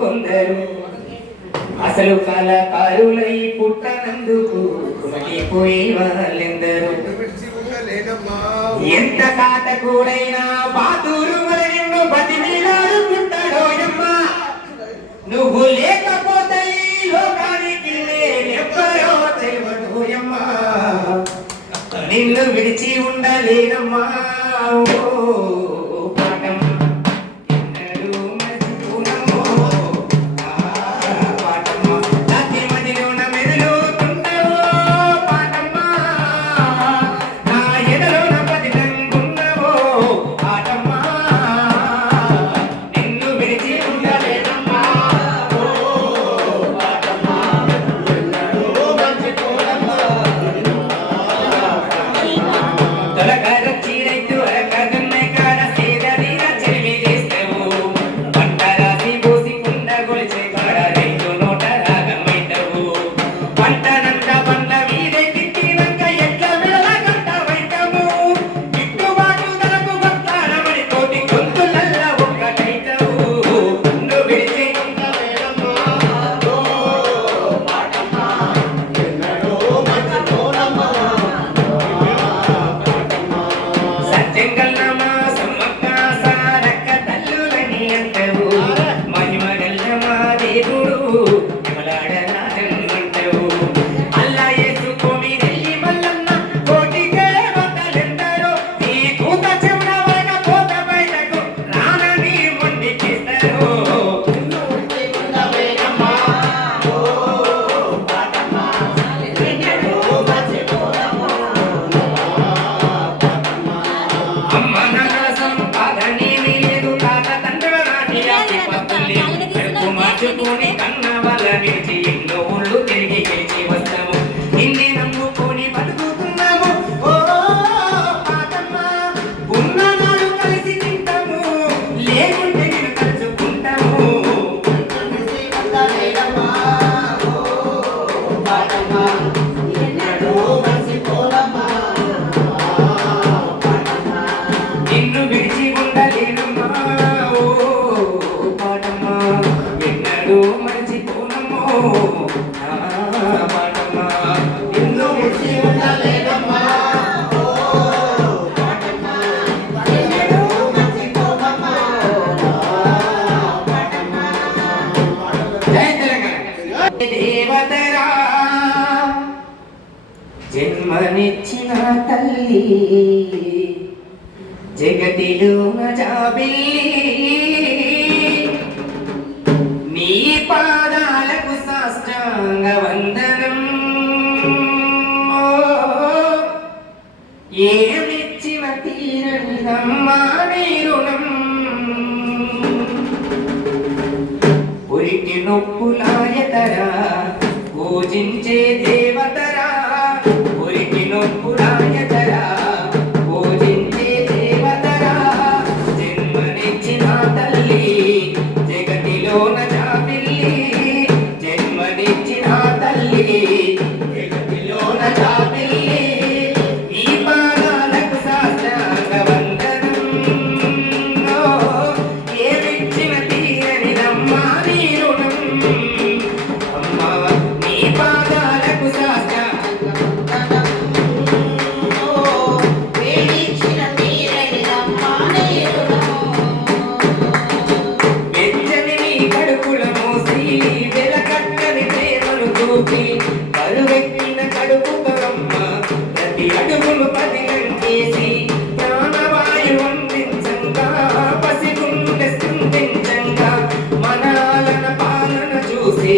కొందరు అసలు కళాకారులై పుట్టనందుకు కుమలిపోయే వాళ్ళెందరూ ఎంత కాత కూడైనా బాతూరు నిన్ను బతిమీలాడుకుంటాడోయమ్మా నువ్వు లేకపోతే ఈ లోకానికి నేనెవ్వరో తెలియదోయమ్మా నిన్ను విడిచి ఉండలేనమ్మా కన్న వాళ్ళ విడిచి ఎన్నో ఊళ్ళు తిరిగి గెలిచి వస్తాము ఇన్ని నమ్ముకొని బతుకుతున్నాము ఓ పాతమ్మ ఉన్ననాడు కలిసి తింటాము లేకుంటే నేను కలుసుకుంటాము నిన్ను విడిచి ఉండలేనమ్మా ఓ పాటమ్మ ఎన్నడూ మర్చిపోనమ్మో పాటమ్మ నిన్ను విడిచి ఉండలేనమ్మా ఓ పాటమ్మ ఎన్నడూ మర్చిపోనమ్మా పాటమ్మ జై తెలంగాణ దేవతరా జన్మనిచ్చిన తల్లి జగతిలోన జాబిల్లి నీ పాదాలకు సాష్టాంగ వందనం ఏమిచ్చిన తీరనిదమ్మా నీ రుణం ఉరికి నొప్పులాయతరా పూజించే దేవతరా ఉరికి నొప్పులాయతరా పూజించే దేవతరా జన్మనిచ్చిన తల్లి జగతిలోన జాబిల్లి జన్మనిచ్చిన తల్లి జగతిలోన జాబిల్లి ఈ పాదాలకు సాష్టాంగ వందనం ఏమిచ్చిన తీరనిదమ్మా నీ రుణం అమ్మా నీ పాదాలకు సాష్టాంగ కరువెక్కిన కడుపు కరమ్మ ప్రతి అడుగును పదిలంకేసి ప్రాణవాయు అందించంగా పసిగుండె స్థుతించంగా మనాలన పాలన చూసి